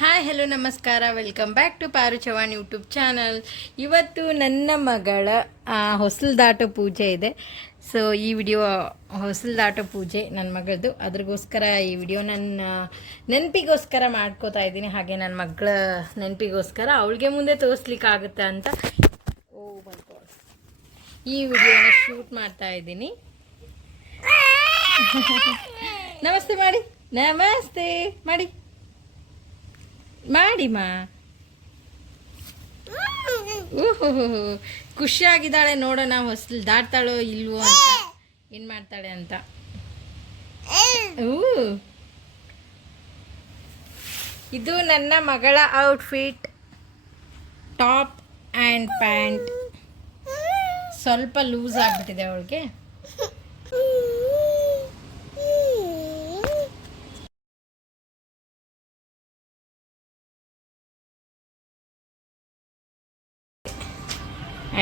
Hi hello ನಮಸ್ಕಾರ, welcome back to ಪಾರು Chavan YouTube channel. ಇವತ್ತು ನನ್ನ ಮಗಳ ಹೊಸಲು ದಾಟೋ ಪೂಜೆ ಇದೆ. ಸೊ ಈ ವಿಡಿಯೋ ಹೊಸಲು ದಾಟೋ ಪೂಜೆ ನನ್ನ ಮಗಳದು. ಅದ್ರಗೋಸ್ಕರ ಈ ವಿಡಿಯೋ ನನ್ನ ನೆನಪಿಗೋಸ್ಕರ ಮಾಡ್ಕೋತಾ ಇದ್ದೀನಿ. ಹಾಗೆ ನನ್ನ ಮಗಳ ನೆನಪಿಗೋಸ್ಕರ ಅವಳಿಗೆ ಮುಂದೆ ತೋರಿಸ್ಲಿಕ್ಕಾಗುತ್ತೆ ಅಂತ ಈ ವಿಡಿಯೋನ ಶೂಟ್ ಮಾಡ್ತಾ ಇದ್ದೀನಿ. ನಮಸ್ತೆ ಮಾಡಿ, ನಮಸ್ತೆ ಮಾಡಿ ಮಾಡಿಮಾ. ಖುಷಿಯಾಗಿದ್ದಾಳೆ. ನೋಡೋಣ ಹೊಸಲು ದಾಟ್ತಾಳೋ ಇಲ್ವೋ ಅಂತ, ಏನು ಮಾಡ್ತಾಳೆ ಅಂತ. ಇದು ನನ್ನ ಮಗಳ ಔಟ್ಫಿಟ್, ಟಾಪ್ ಆ್ಯಂಡ್ ಪ್ಯಾಂಟ್. ಸ್ವಲ್ಪ ಲೂಸ್ ಆಗಿಬಿಟ್ಟಿದೆ ಅವಳಿಗೆ.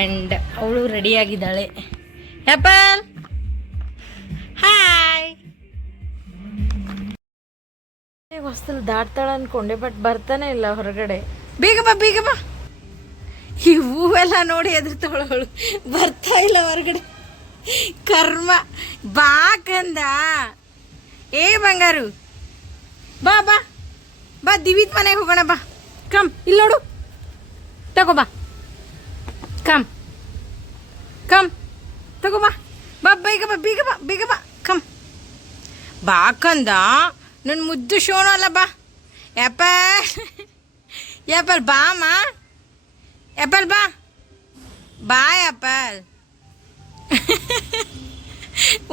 ಆ್ಯಂಡ್ ಅವಳು ರೆಡಿಯಾಗಿದ್ದಾಳೆ. Apple hi. ಹೊಸಲು ದಾಟ್ತಾಳೆ ಅಂದ್ಕೊಂಡೆ, ಬಟ್ ಬರ್ತಾನೆ ಇಲ್ಲ ಹೊರಗಡೆ. ಬೇಗ ಬಾ ಬೇಗ ಬಾ. ಈ ಹೂವೆಲ್ಲ ನೋಡಿ ಎದುರ್ತಾಳವಳು, ಬರ್ತಾ ಇಲ್ಲ ಹೊರಗಡೆ. ಕರ್ಮ. ಬಾ ಕಂದ, ಏ ಬಂಗಾರು ಬಾ ಬಾ ಬಾ. ದಿವಿತ್ ಮನೆಗೆ ಹೋಗೋಣ ಬಾ. ಕಮ್ ಇಲ್ಲಿ ನೋಡು, ತಗೋ ಬಾ. ಕಮ್ ಕಮ್ ತಗೋ ಬಾ ಬಾ. ಬೇಗ ಬಾ ಬೇಗ ಬಾ ಬೇಗ ಬಾ. ಕಮ್ ಬಾ ಕಂದ, ನನ್ನ ಮುದ್ದು ಶೋನು ಅಲ್ಲ. ಬಾ ಆ್ಯಪಲ್, ಆ್ಯಪಲ್ ಬಾ ಅಮ್ಮ. ಆ್ಯಪಲ್ ಬಾ ಬಾ. ಆ್ಯಪಲ್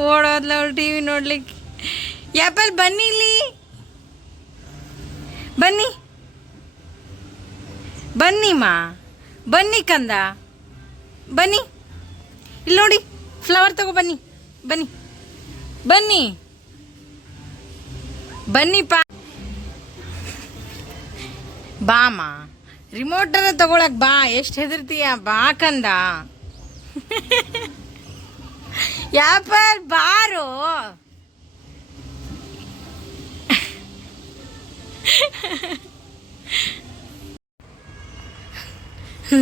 ಓಡೋದ್ಲ ಅವ್ಳು ಟಿ ವಿ ನೋಡ್ಲಿಕ್ಕೆ. ಆ್ಯಪಲ್ ಬನ್ನಿ ಇಲ್ಲಿ, ಬನ್ನಿ ಬನ್ನಿಮ್ಮ, ಬನ್ನಿ ಕಂದ, ಬನ್ನಿ. ಇಲ್ಲಿ ನೋಡಿ, ಫ್ಲವರ್ ತಗೋ ಬನ್ನಿ. ಬನ್ನಿ ಬನ್ನಿ ಬನ್ನಿ ಪಾ. ಬಾಮ, ರಿಮೋಟನ್ನು ತಗೊಳಕ್ ಬಾ. ಎಷ್ಟು ಹೆದರ್ತೀಯ, ಬಾ ಕಂದ. ಆ್ಯಪಲ್ ಬಾರೋ.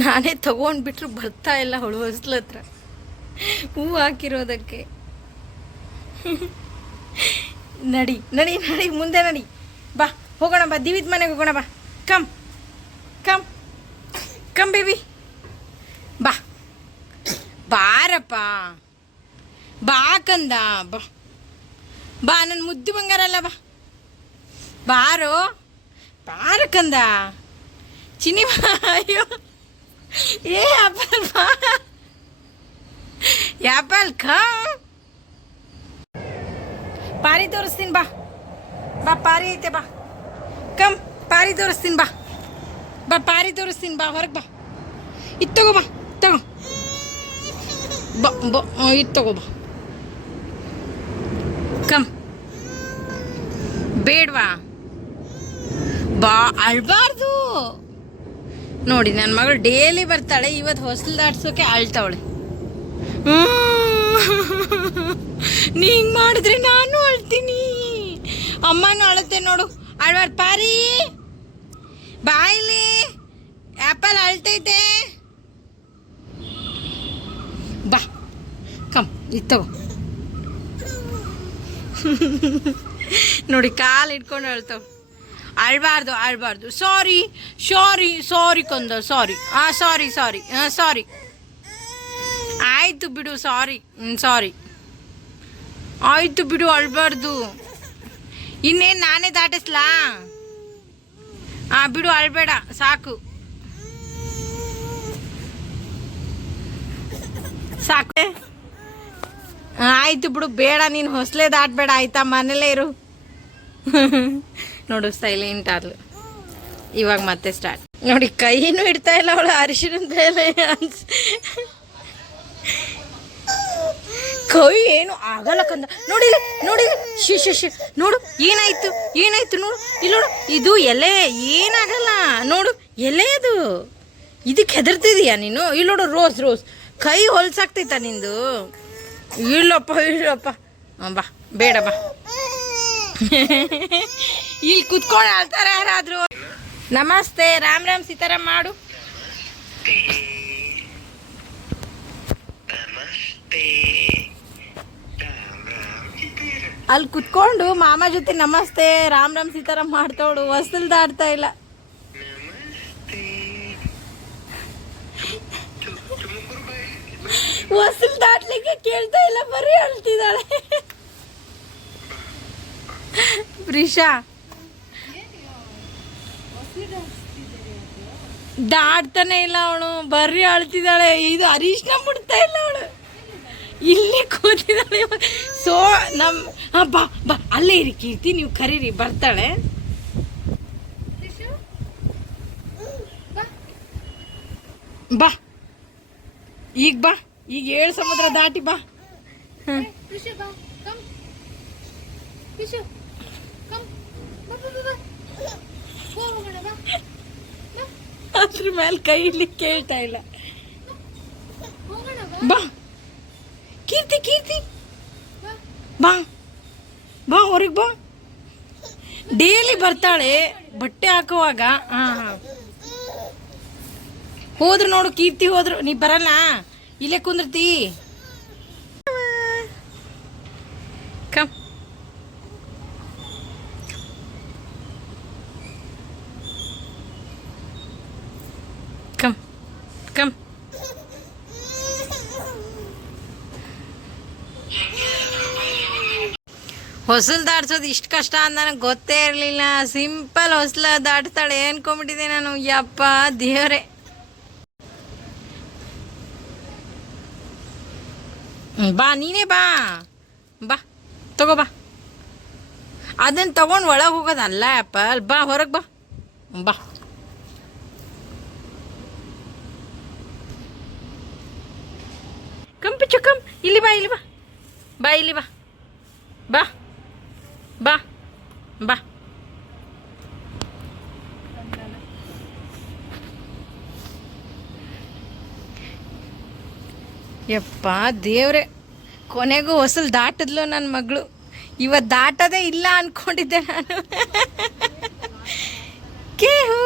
ನಾನೇ ತಗೊಂಡ್ಬಿಟ್ರು ಬರ್ತಾ ಇಲ್ಲ ಅವಳು ಹೊಸ್ಲ ಹತ್ರ, ಹೂ ಹಾಕಿರೋದಕ್ಕೆ. ನಡಿ ನಡಿ ನಡಿ, ಮುಂದೆ ನಡಿ. ಬಾ ಹೋಗೋಣ ಬಾ, ದಿವಿತ್ ಮನೆಗೆ ಹೋಗೋಣ ಬಾ. ಕಮ್ ಕಮ್ ಕಮ್ ಬೇಬಿ, ಬಾ ಬಾರಪ್ಪ. ಬಾ ಕಂದ, ಬಾ ಬಾ. ನನ್ನ ಮುದ್ದು ಬಂಗಾರ ಅಲ್ಲ, ಬಾ ಬಾರೋ. ಬಾರ ಕಂದ, ಚಿನ್ನಿ ಬಾ. ಅಯ್ಯೋ ಏ ಆಪಲ್ ಬಾ. Apple come. ಪಾರಿ ತೋರಿಸ್ತೀನಿ ಬಾ. ಬಾ ಪಾರಿ ಐತೆ ಬಾ. ಕಮ್ ಪಾರಿ ತೋರಿಸ್ತೀನಿ ಬಾ. ಬಾ ಪಾರಿ ತೋರಿಸ್ತೀನಿ ಬಾ. ಹೊರಗೆ ಬಾ. ಇದು ತಗೋ ಬಾ, ತಗೋ ಬಾ ಬಾ. ಇದು ತಗೋ ಬಾ. ಕಮ್. ಬೇಡವಾ, ಬಾ. ಅಳ್ಬಾರ್ದು. ನೋಡಿ ನನ್ನ ಮಗಳು ಡೈಲಿ ಬರ್ತಾಳೆ, ಇವತ್ತು ಹೊಸಲು ದಾಟ್ಸೋಕೆ ಅಳ್ತಾವಳೆ. ನೀ ಹಿಂಗೆ ಮಾಡಿದ್ರೆ ನಾನು ಅಳ್ತೀನಿ. ಅಮ್ಮನೂ ಅಳುತ್ತೆ ನೋಡು. ಅಳ್ಬಾರ್ದು ಪಾರಿ. ಬಾಯಿಲಿ ಆ್ಯಪಲ್ ಅಳ್ತೈತೆ. ಬಾ ಕಮ್, ಇದು ತಗೋ. ನೋಡಿ ಕಾಲು ಇಟ್ಕೊಂಡು ಅಳ್ತಾವ. ಅಳ್ಬಾರ್ದು ಅಳ್ಬಾರ್ದು. ಸಾರಿ ಸಾರಿ ಸಾರಿ ಕೊಂದ, ಸಾರಿ. ಸಾರಿ ಸಾರಿ ಸಾರಿ. ಆಯಿತು ಬಿಡು, ಸಾರಿ. ಸಾರಿ ಆಯಿತು ಬಿಡು, ಅಳ್ಬಾರ್ದು. ಇನ್ನೇನು ನಾನೇ ದಾಟಿಸ್ಲಾ? ಬಿಡು, ಅಳ್ಬೇಡ, ಸಾಕು ಸಾಕು. ಆಯಿತು ಬಿಡು, ಬೇಡ ನೀನು ಹೊಸಲೇ ದಾಟಬೇಡ ಆಯಿತಾ, ಮನೇಲೇ ಇರು. ನೋಡು ಸೈಲೆಂಟ್ ಆದ್ಲು. ಇವಾಗ ಮತ್ತೆ ಸ್ಟಾರ್ಟ್. ನೋಡಿ ಕೈನೂ ಇಡ್ತಾ ಇಲ್ಲ ಅವಳು ಅರಿಶಿಣದ ಮೇಲೆ. ಕೈ ಏನು ಆಗಲ್ಲ ಕಂದ. ನೋಡಿಲ್ಲ ನೋಡಿಲ್ಲ, ಶಿ ನೋಡು ಏನಾಯ್ತು ಏನಾಯ್ತು ನೋಡು. ಇಲ್ಲಿ ನೋಡು, ಇದು ಎಲೆ ಏನಾಗಲ್ಲ ನೋಡು. ಎಲೆ ಅದು, ಇದಕ್ಕೆ ಹೆದರ್ತಿದೀಯಾ ನೀನು? ಇಲ್ಲಿ ನೋಡು, ರೋಸ್ ರೋಸ್. ಕೈ ಹೊಲ್ಸಾಗ್ತೈತ ನಿಂದು? ಇಲ್ಲಪ್ಪ ಇಲ್ಲಪ್ಪ. ಬಾ ಬೇಡ ಬಾ. ಇಲ್ಲಿ ಕುತ್ಕೊಂಡು ಆಳ್ತಾರೆ ಯಾರಾದ್ರು. ನಮಸ್ತೆ, ರಾಮ್ ರಾಮ್ ಸೀತಾರಾಮ್ ಮಾಡು. ಅಲ್ಲಿ ಕುತ್ಕೊಂಡು ಮಾಮ ಜೊತೆ ನಮಸ್ತೆ ರಾಮ್ ರಾಮ್ ಸೀತಾರಾಮ್ ಮಾಡ್ತವಳು. ಹೊಸಲ್ ದಾಡ್ತಾ ಇಲ್ಲ. ಹೊಸಲ್ ದಾಟ್ಲಿಕ್ಕೆ ಕೇಳ್ತಾ ಇಲ್ಲ, ಬರೀ ಅಳ್ತಿದ್ದಾಳೆ. ಪ್ರಿಷಾ ದಾಟ್ತಾನೆ ಇಲ್ಲ ಅವಳು, ಬರ್ರಿ ಅಳ್ತಿದ್ದಾಳೆ. ಇದು ಹರೀಶ್ನ ಬಿಡ್ತಾ ಇಲ್ಲ ಅವಳು, ಇಲ್ಲೇ ಕೂತಿದ್ದಾಳೆ. ಸೊ ಬಾ ಬಾ ಅಲ್ಲೇ ಇರಿ ಕೀರ್ತಿ, ನೀವು ಕರೀರಿ ಬರ್ತಾಳೆ. ಬಾ ಈಗ ಬಾ, ಈಗ 7 ಸಮುದ್ರ ದಾಟಿ ಬಾ. ಅದ್ರ ಮೇಲೆ ಕೈ ಇಡ್ಲಿಕ್ಕೆ ಕೇಳ್ತಾ ಇಲ್ಲ. ಬಾ ಕೀರ್ತಿ, ಕೀರ್ತಿ ಬಾ ಬಾ, ಹೊರಗೆ ಬಾ. ಡೈಲಿ ಬರ್ತಾಳೆ ಬಟ್ಟೆ ಹಾಕುವಾಗ. ಹೋದ್ರು ನೋಡು ಕೀರ್ತಿ, ಹೋದ್ರು. ನೀ ಬರಲ್ಲ, ಇಲ್ಲೇ ಕುಂದಿರ್ತಿ. Come come come. ಹೊಸಲು ದಾಟ್ಸೋದು ಇಷ್ಟು ಕಷ್ಟ ಅಂತ ನನಗೆ ಗೊತ್ತೇ ಇರಲಿಲ್ಲ. ಸಿಂಪಲ್ ಹೊಸಲ ದಾಟ್ತಾಳೆ ಅನ್ಕೊಂಬಿಟ್ಟಿದ್ದೆ ನಾನು. ಯಪ್ಪ ದೇವ್ರೆ. ಬಾ ನೀನೇ ಬಾ, ಬಾ ತಗೋ ಬಾ. ಅದನ್ನು ತಗೊಂಡು ಒಳಗೆ ಹೋಗೋದಲ್ಲ ಆ್ಯಪಲ್. ಬಾ ಹೊರಗೆ ಬಾ, ಬಾ. ಕಮ್ ಪಿಚ್ಚು ಕಮ್, ಇಲ್ಲಿ ಬಾ, ಇಲ್ಲಿ ಬಾ, ಬಾ ಇಲ್ಲಿ ಬಾ, ಬಾ ಬಾ ಬಾ. ಯಪ್ಪ ದೇವ್ರೆ, ಕೊನೆಗೂ ಹೊಸಲು ದಾಟಿದ್ಲು ನನ್ನ ಮಗಳು. ಇವತ್ತು ದಾಟೋದೇ ಇಲ್ಲ ಅಂದ್ಕೊಂಡಿದ್ದೆ ನಾನು. ಕೇಹೂ,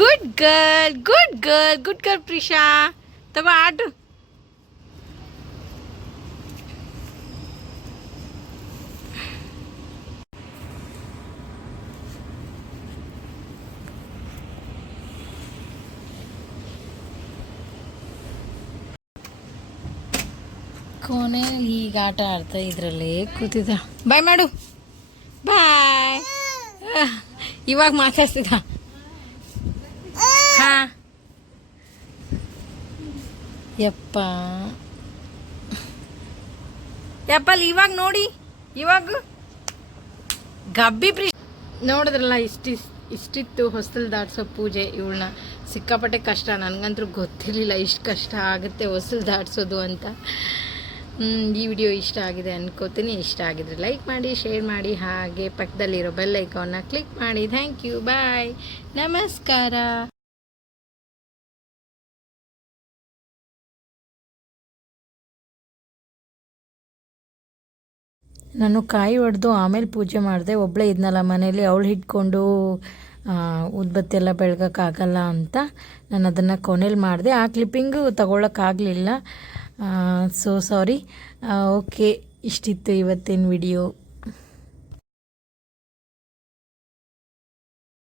good girl, good girl, good girl Prisha. ತಗೋ ಆಡು. ಕೊನೆ ಈಗ ಆಟ ಆಡ್ತಾ ಇದ್ರಲ್ಲೇ ಕೂತಿದ್ದ. ಬಾಯ್ ಮಾಡು, ಬಾಯ್. ಇವಾಗ ಮಾತಾಡ್ತಿದ್ದ. ಹಾ ಯಪ್ಪ ಯಪ್ಪಲ್ಲಿ ಇವಾಗ ನೋಡಿ, ಇವಾಗ ಗಬ್ಬಿ ಪ್ರೀ ನೋಡಿದ್ರಲ್ಲ. ಇಷ್ಟಿತ್ತು ಹೊಸಲು ದಾಟ್ಸೋ ಪೂಜೆ. ಇವಳನ್ನ ಸಿಕ್ಕಾಪಟ್ಟೆ ಕಷ್ಟ. ನನಗಂತೂ ಗೊತ್ತಿರಲಿಲ್ಲ ಇಷ್ಟು ಕಷ್ಟ ಆಗುತ್ತೆ ಹೊಸಲು ದಾಟ್ಸೋದು ಅಂತ. ಈ ವಿಡಿಯೋ ಇಷ್ಟ ಆಗಿದೆ ಅನ್ಕೋತೀನಿ. ಇಷ್ಟ ಆಗಿದ್ರೆ ಲೈಕ್ ಮಾಡಿ, ಶೇರ್ ಮಾಡಿ, ಹಾಗೆ ಪಕ್ಕದಲ್ಲಿರೋ ಬೆಲ್ ಐಕಾನ್ನ ಕ್ಲಿಕ್ ಮಾಡಿ. ಥ್ಯಾಂಕ್ ಯು, ಬಾಯ್, ನಮಸ್ಕಾರ. ನಾನು ಕಾಯಿ ಹೊಡೆದು ಆಮೇಲೆ ಪೂಜೆ ಮಾಡಿದೆ. ಒಬ್ಬಳೇ ಇದ್ನಲ್ಲ ಮನೇಲಿ, ಅವಳು ಹಿಡ್ಕೊಂಡು ಉದ್ಬತ್ತಿ ಎಲ್ಲ ಬೆಳಗೋಕ್ಕಾಗಲ್ಲ ಅಂತ ನಾನು ಅದನ್ನು ಕೊನೆಯಲ್ಲಿ ಮಾಡಿದೆ. ಆ ಕ್ಲಿಪ್ಪಿಂಗು ತಗೊಳ್ಳೋಕ್ಕಾಗಲಿಲ್ಲ. So sorry. ಓಕೆ, ಇಷ್ಟಿತ್ತು ಇವತ್ತಿನ ವಿಡಿಯೋ.